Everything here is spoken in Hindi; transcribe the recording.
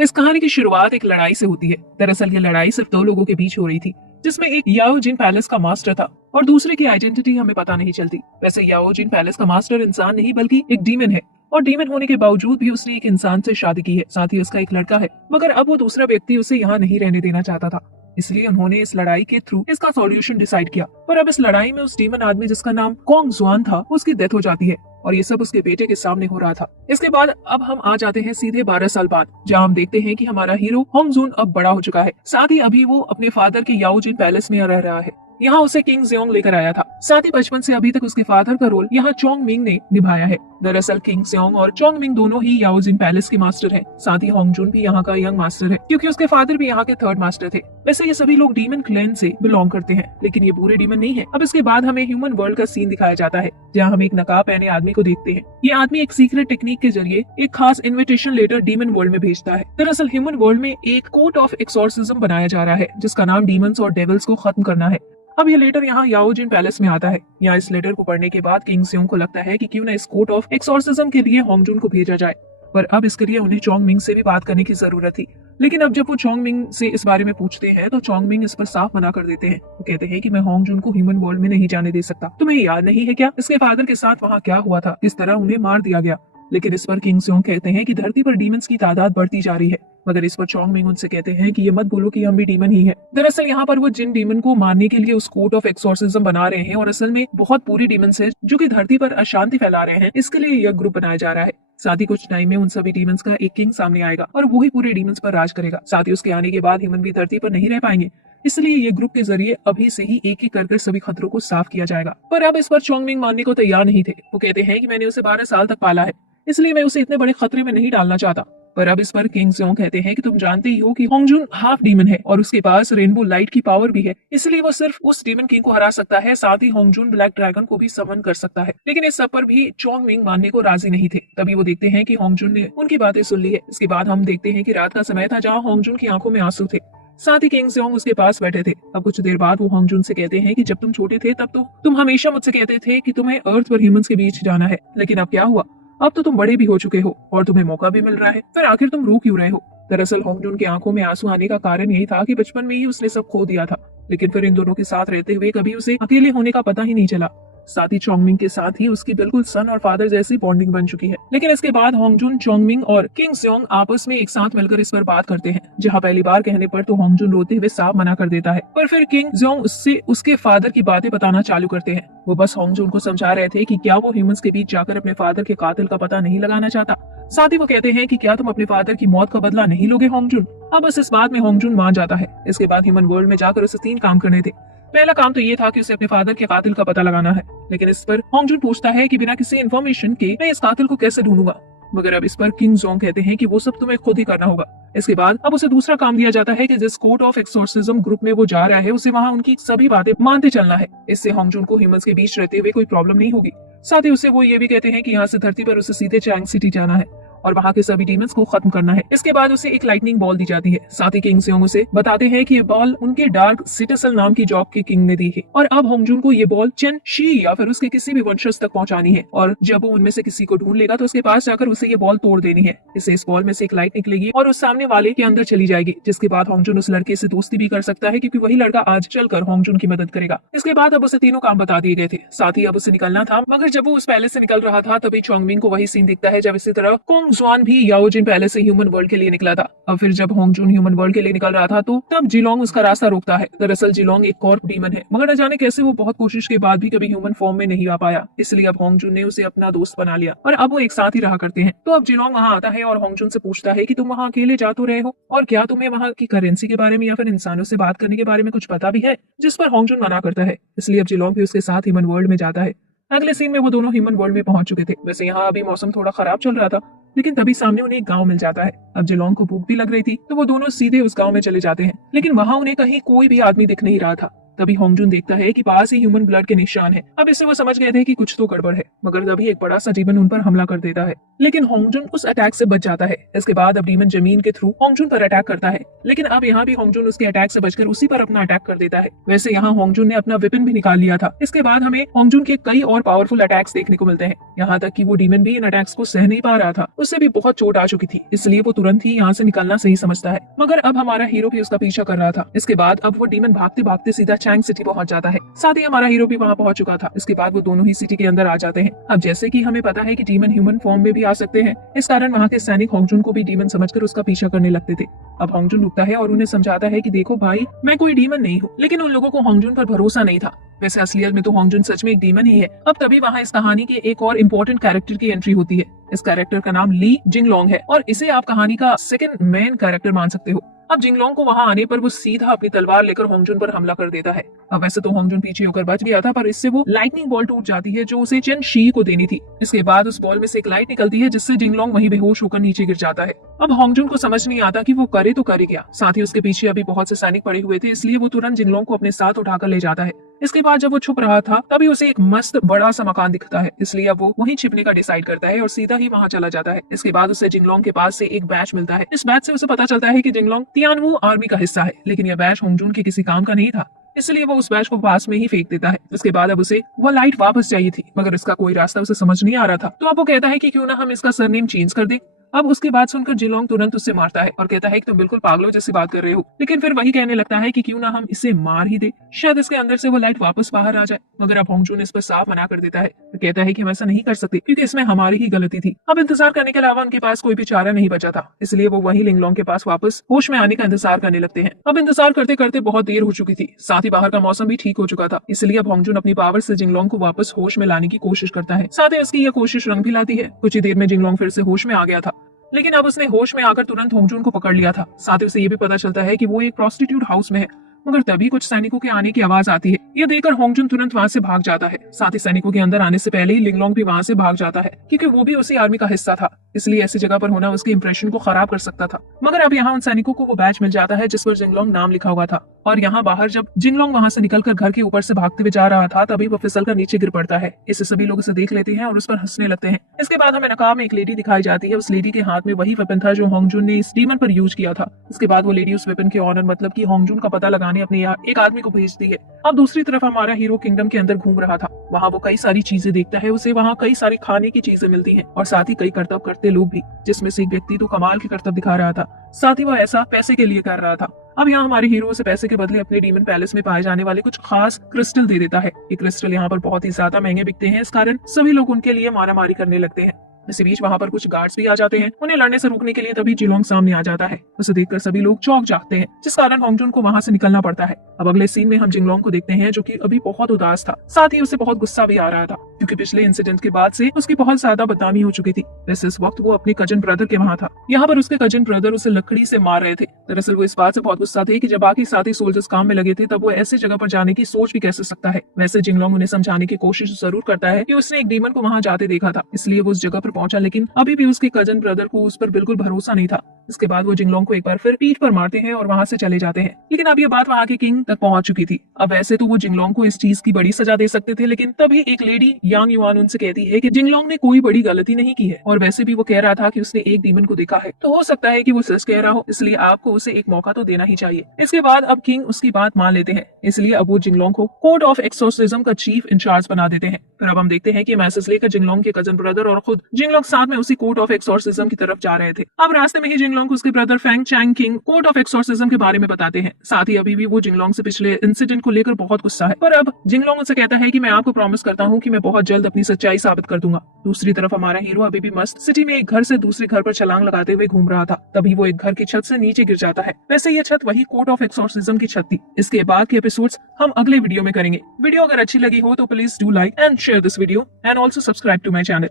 इस कहानी की शुरुआत एक लड़ाई से होती है। दरअसल ये लड़ाई सिर्फ दो लोगों के बीच हो रही थी, जिसमें एक याओ जिन पैलेस का मास्टर था और दूसरे की आइडेंटिटी हमें पता नहीं चलती। वैसे याओ जिन पैलेस का मास्टर इंसान नहीं बल्कि एक डीमन है, और डीमन होने के बावजूद भी उसने एक इंसान से शादी की है, साथ ही उसका एक लड़का है। मगर अब वो दूसरा व्यक्ति उसे यहाँ नहीं रहने देना चाहता था, इसलिए उन्होंने इस लड़ाई के थ्रू इसका सॉल्यूशन डिसाइड किया। पर अब इस लड़ाई में उस डीमन आदमी जिसका नाम कोंग जुआन था, उसकी डेथ हो जाती है और ये सब उसके बेटे के सामने हो रहा था। इसके बाद अब हम आ जाते हैं सीधे 12 साल बाद, जहाँ हम देखते हैं कि हमारा हीरो होंग जून अब बड़ा हो चुका है। साथ ही अभी वो अपने फादर के याओ जिन पैलेस में रह रहा है। यहाँ उसे किंग जेओंग लेकर आया था। साथ ही बचपन से अभी तक उसके फादर का रोल यहाँ चोंग मिंग ने निभाया है। दरअसल किंग जेओंग और चोंग मिंग दोनों ही याओ जिन पैलेस के मास्टर हैं। साथ ही होंग जून भी यहाँ का यंग मास्टर है, क्योंकि उसके फादर भी यहाँ के थर्ड मास्टर थे। वैसे ये सभी लोग डीमन क्लैन से बिलोंग करते हैं, लेकिन ये पूरे डीमन नहीं है। अब इसके बाद हमें ह्यूमन वर्ल्ड का सीन दिखाया जाता है, जहाँ हम एक नकाब पहने आदमी को देखते हैं। ये आदमी एक सीक्रेट टेक्निक के जरिए एक खास इन्विटेशन लेटर डीमन वर्ल्ड में भेजता है। दरअसल ह्यूमन वर्ल्ड में एक कोर्ट ऑफ एक्सोर्सिज्म बनाया जा रहा है, जिसका नाम डीमंस और डेविल्स को खत्म करना है। अब ये लेटर यहाँ याओ जिन पैलेस में आता है। यहाँ इस लेटर को पढ़ने के बाद किंग सेओंग को लगता है कि क्यों ना इस कोर्ट ऑफ एक्सोर्सिज्म के लिए होंग जून को भेजा जाए। पर अब इसके लिए उन्हें चोंग मिंग से भी बात करने की जरूरत थी। लेकिन अब जब वो चोंग मिंग से इस बारे में पूछते हैं, तो चोंग मिंग इस पर साफ मना कर देते हैं। वो कहते हैं कि मैं होंग जून को ह्यूमन वर्ल्ड में नहीं जाने दे सकता। तुम्हें याद नहीं है क्या इसके फादर के साथ वहाँ क्या हुआ था, किस तरह उन्हें मार दिया गया। लेकिन इस पर किंग सेओंग कहते हैं कि धरती पर डीमंस की तादाद बढ़ती जा रही है। मगर इस पर चोंग मिंग उनसे कहते हैं कि ये मत बोलो कि हम भी डीमन ही हैं। दरअसल यहाँ पर वो जिन डीमन को मारने के लिए उस कोर्ट ऑफ एक्सोर्सिज्म बना रहे हैं, और असल में बहुत पूरी डीमंस है जो कि धरती पर अशांति फैला रहे हैं, इसके लिए यह ग्रुप बनाया जा रहा है। साथ ही कुछ टाइम में उन सभी डीमंस का एक किंग सामने आएगा और वो ही पूरे डीमंस पर राज करेगा। साथ ही उसके आने के बाद ह्यूमन भी धरती पर नहीं रह पाएंगे, इसलिए ये ग्रुप के जरिए अभी से ही एक एक कर सभी खतरों को साफ किया जाएगा। पर अब इस पर चोंग मिंग मानने को तैयार नहीं थे। वो कहते हैं कि मैंने उसे 12 साल तक पाला है, इसलिए मैं उसे इतने बड़े खतरे में नहीं डालना चाहता। पर अब इस पर किंग जेओंग कहते हैं कि तुम जानते ही हो कि होंग जून हाफ डीमन है और उसके पास रेनबो लाइट की पावर भी है, इसलिए वो सिर्फ उस डीमन किंग को हरा सकता है। साथ ही होंग जून ब्लैक ड्रैगन को भी समन कर सकता है। लेकिन इस सब पर भी चोंग मिंग मानने को राजी नहीं थे। तभी वो देखते हैं कि होंग जून ने उनकी बातें सुन ली है। इसके बाद हम देखते हैं कि रात का समय था, जहाँ होंग जून की आंखों में आंसू थे। साथ ही किंग जेओंग उसके पास बैठे थे। अब कुछ देर बाद वो होंग जून से कहते हैं कि जब तुम छोटे थे तब तो तुम हमेशा मुझसे कहते थे कि तुम्हें अर्थ पर ह्यूमंस के बीच जाना है, लेकिन अब क्या हुआ? अब तो तुम बड़े भी हो चुके हो और तुम्हें मौका भी मिल रहा है, फिर आखिर तुम रो क्यों रहे हो? दरअसल होंग जून की आंखों में आंसू आने का कारण यही था कि बचपन में ही उसने सब खो दिया था, लेकिन फिर इन दोनों के साथ रहते हुए कभी उसे अकेले होने का पता ही नहीं चला। साथ ही चोंग मिंग के साथ ही उसकी बिल्कुल सन और फादर जैसी बॉन्डिंग बन चुकी है। लेकिन इसके बाद होंग जून, चोंग मिंग और किंग जेओंग आपस में एक साथ मिलकर इस पर बात करते हैं, जहाँ पहली बार कहने पर तो होंग जून रोते हुए साफ मना कर देता है, पर फिर किंग जेओंग उससे उसके फादर की बातें बताना चालू करते हैं। वो बस होंग जून को समझा रहे थे कि क्या वो ह्यूमंस के बीच जाकर अपने फादर के कातिल का पता नहीं लगाना चाहता। साथ ही वो कहते हैं कि क्या तुम अपने फादर की मौत का बदला नहीं लोगे होंग जून? अब बस इस बात में होंग जून मान जाता है। इसके बाद ह्यूमन वर्ल्ड में जाकर उसे 3 काम करने थे। पहला काम तो ये था कि उसे अपने फादर के कातिल का पता लगाना है, लेकिन इस पर होंग जून पूछता है कि बिना किसी इन्फॉर्मेशन के मैं इस कातिल को कैसे ढूंढूंगा। मगर अब इस पर किंग जेओंग कहते हैं कि वो सब तुम्हें खुद ही करना होगा। इसके बाद अब उसे दूसरा काम दिया जाता है कि जिस कोर्ट ऑफ एक्सोर्सिज्म ग्रुप में वो जा रहा है, उसे वहाँ उनकी सभी बातें मानते चलना है। इससे होंग जून को ह्यूमंस के बीच रहते हुए कोई प्रॉब्लम नहीं होगी। साथ ही उसे वो ये भी कहते हैं कि यहाँ से धरती पर उसे सीधे चैंग सिटी जाना है और वहाँ के सभी डीमंस को खत्म करना है। इसके बाद उसे एक लाइटनिंग बॉल दी जाती है। साथ ही किंग जेओंग उसे बताते हैं कि ये बॉल उनके डार्क सिटासेल नाम की जॉब के किंग ने दी है, और अब होंग जून को ये बॉल चेन शी या फिर उसके किसी भी वंशज तक पहुंचानी है, और जब वो उनमें से किसी को ढूंढ लेगा तो उसके पास जाकर उसे ये बॉल तोड़ देनी है। इससे इस बॉल में से एक लाइट निकलेगी और उस सामने वाले के अंदर चली जाएगी, जिसके बाद होंग जून उस लड़के से दोस्ती भी कर सकता है, क्योंकि वही लड़का आज चलकर होंग जून की मदद करेगा। इसके बाद अब उसे तीनों काम बता दिए गए थे। साथ ही अब उसे निकलना था, मगर जब वो उस पैलेस से निकल रहा था तभी चोंग मिंग को वही सीन दिखता है जब इसी तरह कोंग जुआन भी याओ जिन पैलेस से ह्यूमन वर्ल्ड के लिए निकला था। अब फिर जब होंग जून ह्यूमन वर्ल्ड के लिए निकल रहा था, तो तब जिलोंग उसका रास्ता रोकता है। दरअसल जिलोंग एक कॉर्प डीमन है, मगर न जाने कैसे वो बहुत कोशिश के बाद भी कभी ह्यूमन फॉर्म में नहीं आ पाया, इसलिए अब होंग जून ने उसे अपना दोस्त बना लिया और अब वो एक साथ ही रहा करते हैं। तो अब जिलोंग वहाँ आता है और होंग जून से पूछता है कि तुम वहाँ अकेले जा तो रहे हो, और क्या तुम्हें वहाँ की करेंसी के बारे में या फिर इंसानों से बात करने के बारे में कुछ पता भी है? जिस पर होंग जून मना करता है। इसलिए अब जिलोंग भी उसके साथ ह्यूमन वर्ल्ड में जाता है। अगले सीन में वो दोनों ह्यूमन वर्ल्ड में पहुंच चुके थे। वैसे यहाँ अभी मौसम थोड़ा खराब चल रहा था, लेकिन तभी सामने उन्हें एक गांव मिल जाता है। अब जिलोंग को भूख भी लग रही थी, तो वो दोनों सीधे उस गांव में चले जाते हैं, लेकिन वहाँ उन्हें कहीं कोई भी आदमी दिख नहीं रहा था। तभी होंगजुन देखता है कि पास ही ह्यूमन ब्लड के निशान है। अब इससे वो समझ गए थे कि कुछ तो गड़बड़ है, मगर तभी एक बड़ा सा डीमन उन पर हमला कर देता है, लेकिन होंगजुन उस अटैक से बच जाता है। इसके बाद अब डीमन जमीन के थ्रू होंगजुन पर अटैक करता है, लेकिन अब यहाँ भी होंगजुन उसके अटैक से बचकर उसी पर अपना अटैक कर देता है। वैसे यहाँ होंगजुन ने अपना वेपन भी निकाल लिया था। इसके बाद हमें होंगजुन के कई और पावरफुल अटैक्स देखने को मिलते हैं, यहाँ तक कि वो डीमन भी इन अटैक्स को सह नहीं पा रहा था, उससे भी बहुत चोट आ चुकी थी, इसलिए वो तुरंत ही यहाँ से निकलना सही समझता है। मगर अब हमारा हीरो भी उसका पीछा कर रहा था। इसके बाद अब वो डीमन भागते भागते सीधा चैंग सिटी पहुंच जाता है, साथ ही हमारा हीरो भी वहाँ पहुंच चुका था। इसके बाद वो दोनों ही सिटी के अंदर आ जाते हैं। अब जैसे कि हमें पता है कि डीमन ह्यूमन फॉर्म में भी आ सकते हैं, इस कारण वहाँ के सैनिक होंगजुन को भी डीमन समझकर उसका पीछा करने लगते थे। अब होंगजुन रुकता है और उन्हें समझाता है कि देखो भाई, मैं कोई डीमन नहीं हूँ, लेकिन उन लोगों को होंगजुन पर भरोसा नहीं था। वैसे असलियत में तो होंगजुन सच में एक डीमन ही है। अब तभी वहाँ इस कहानी के एक और इम्पोर्टेंट कैरेक्टर की एंट्री होती है। इस कैरेक्टर का नाम ली जिंगलोंग है और इसे आप कहानी का सेकंड मेन कैरेक्टर मान सकते हो। अब जिंगलोंग को वहां आने पर वो सीधा अपनी तलवार लेकर होंगजुन पर हमला कर देता है। अब वैसे तो होंगजुन पीछे होकर बच गया था, पर इससे वो लाइटनिंग बॉल टूट जाती है जो उसे चेन शी को देनी थी। इसके बाद उस बॉल में से एक लाइट निकलती है जिससे जिंगलोंग वहीं बेहोश होकर नीचे गिर जाता है। अब होंगजुन को समझ नहीं आता कि वो करे तो करे क्या। साथ ही उसके पीछे अभी बहुत से सैनिक पड़े हुए थे, इसलिए वो तुरंत जिंगलोंग को अपने साथ उठाकर ले जाता है। इसके बाद जब वो छुप रहा था तभी उसे एक मस्त बड़ा सा मकान दिखता है, इसलिए अब वो वहीं छिपने का डिसाइड करता है और सीधा ही वहां चला जाता है। इसके बाद उसे जिंगलोंग के पास से एक बैच मिलता है। इस बैच से उसे पता चलता है कि जिंगलोंग तियानवू आर्मी का हिस्सा है, लेकिन यह बैच होंगजुन के किसी काम का नहीं था, इसलिए वो उस बैच को पास में ही फेंक देता है। उसके बाद अब उसे वो लाइट वापस चाहिए थी, मगर इसका कोई रास्ता उसे समझ नहीं आ रहा था। तो अब वो कहता है कि क्यों ना हम इसका सरनेम चेंज कर दें। अब उसकी बात सुनकर जिंगलोंग तुरंत उससे मारता है और कहता है कि तुम बिल्कुल पागलों जैसी बात कर रहे हो, लेकिन फिर वही कहने लगता है कि क्यों ना हम इसे मार ही दे, शायद इसके अंदर से वो लाइट वापस बाहर आ जाए। मगर अब होंगजुन इस पर साफ मना कर देता है, तो कहता है कि हम ऐसा नहीं कर सकते क्योंकि इसमें हमारी ही गलती थी। अब इंतजार करने के अलावा उनके पास कोई भी चारा नहीं बचा था, इसलिए वो वही लिंगलोंग के पास वापस होश में आने का इंतजार करने लगते हैं। अब इंतजार करते करते बहुत देर हो चुकी थी, साथ ही बाहर का मौसम भी ठीक हो चुका था, इसलिए अब होंगजुन अपनी पावर से जिंगलोंग को वापस होश में लाने की कोशिश करता है। साथ ही उसकी यह कोशिश रंग भी लाती है। कुछ ही देर में जिंगलोंग फिर से होश में आ गया था, लेकिन अब उसने होश में आकर तुरंत होंगजुन को पकड़ लिया था। साथ ही उसे ये भी पता चलता है कि वो एक प्रोस्टिट्यूट हाउस में है, मगर तभी कुछ सैनिकों के आने की आवाज आती है। यह देखकर होंगजुन तुरंत वहां से भाग जाता है। साथ ही सैनिकों के अंदर आने से पहले ही लिंगलोंग भी वहां से भाग जाता है, क्योंकि वो भी उसी आर्मी का हिस्सा था, इसलिए ऐसी जगह पर होना उसके इंप्रेशन को खराब कर सकता था। मगर अब यहाँ उन सैनिकों को वो बैच मिल जाता है जिस पर जिंगलोंग नाम लिखा हुआ था, और यहाँ बाहर जब जिंगलोंग वहां से निकलकर घर के ऊपर से भागते हुए जा रहा था तभी वो फिसलकर नीचे गिर पड़ता है। इससे सभी लोग उसे देख लेते हैं और उस पर हंसने लगते हैं। इसके बाद हमें नकाब में एक लेडी दिखाई जाती है। उस लेडी के हाथ में वही वेपन था जो होंगजुन ने इस डीमन पर यूज किया था। इसके बाद वो लेडी उस वेपन के ऑनर मतलब कि होंगजुन का पता लगाने अपने एक आदमी को भेजती है। अब दूसरी तरफ हमारा हीरो किंगडम के अंदर घूम रहा था। वहाँ वो कई सारी चीजें देखता है, उसे वहाँ कई सारी खाने की चीजें मिलती हैं और साथ ही कई करतब करते लोग भी, जिसमें से एक व्यक्ति तो कमाल के करतब दिखा रहा था, साथ ही वो ऐसा पैसे के लिए कर रहा था। अब यहाँ हमारे हीरो उसे पैसे के बदले अपने डीमन पैलेस में पाए जाने वाले कुछ खास क्रिस्टल दे देता है। ये क्रिस्टल यहाँ पर बहुत ही ज्यादा महंगे बिकते हैं, इस कारण सभी लोग उनके लिए मारामारी करने लगते हैं। इसी बीच वहाँ पर कुछ गार्ड्स भी आ जाते हैं उन्हें लड़ने से रोकने के लिए। तभी जिलोंग सामने आ जाता है, उसे देखकर सभी लोग चौंक जाते हैं, जिस कारण होंगजुन को वहाँ से निकलना पड़ता है। अब अगले सीन में हम जिंगलोंग को देखते हैं जो कि अभी बहुत उदास था, साथ ही उसे बहुत गुस्सा भी आ रहा था क्योंकि पिछले इंसिडेंट के बाद से उसकी बहुत ज्यादा बदनामी हो चुकी थी। वैसे इस वक्त वो अपने कजन ब्रदर के वहाँ था। यहाँ पर उसके कजन ब्रदर उसे लकड़ी से मार रहे थे। दरअसल वो इस बात से बहुत गुस्सा थे कि जब बाकी साथी सोल्जर्स काम में लगे थे तब वो ऐसी जगह पर जाने की सोच भी कैसे सकता है। वैसे जिंगलोंग उन्हें समझाने की कोशिश जरूर करता है कि उसने एक डीमन को वहाँ जाते देखा था, इसलिए वो उस जगह पर पहुंचा, लेकिन अभी भी उसके कजन ब्रदर को उस पर बिल्कुल भरोसा नहीं था। इसके बाद वो जिंगलोंग को एक बार फिर पीठ पर मारते हैं और वहां से चले जाते हैं। लेकिन अब ये बात वहां के किंग तक पहुंच चुकी थी। अब वैसे तो वो जिंगलोंग को इस चीज की बड़ी सजा दे सकते थे, लेकिन तभी एक लेडी यांग युआन उनसे कहती है कि जिंगलोंग ने कोई बड़ी गलती नहीं की है और वैसे भी वो कह रहा था कि उसने एक डीमन को देखा है, तो हो सकता है कि वो सच कह रहा हो, इसलिए आपको उसे एक मौका तो देना ही चाहिए। इसके बाद अब किंग उसकी बात मान लेते हैं, इसलिए अब वो जिंगलोंग को कोर्ट ऑफ एक्सोर्सिज्म का चीफ इंचार्ज बना देते हैं। फिर अब हम देखते हैं कि मैसेज लेकर जिंगलोंग के कजन ब्रदर और खुद जिंगलोंग साथ में उसी कोर्ट ऑफ एक्सोर्सिज्म की तरफ जा रहे थे। अब रास्ते में ही जिंगलोंग को उसके brother Fang Chang king court of exorcism के बारे में बताते हैं। साथ ही अभी भी वो जिंगलोंग से पिछले इंसिडेंट को लेकर बहुत गुस्सा है, पर अब जिंगलोंग उनसे कहता है कि मैं आपको प्रॉमिस करता हूँ कि मैं बहुत जल्द अपनी सच्चाई साबित कर दूंगा। दूसरी तरफ हमारा हीरो अभी भी मस्त सिटी में एक घर से दूसरे घर पर छलांग लगाते हुए घूम रहा था। तभी वो एक घर की छत से नीचे गिर जाता है। वैसे ये छत वही कोर्ट ऑफ एक्सोर्सिज्म की छत थी। इसके बाद के एपिसोड्स हम अगले वीडियो में करेंगे। वीडियो अगर अच्छी लगी हो तो please do like and share this video and also subscribe to my channel.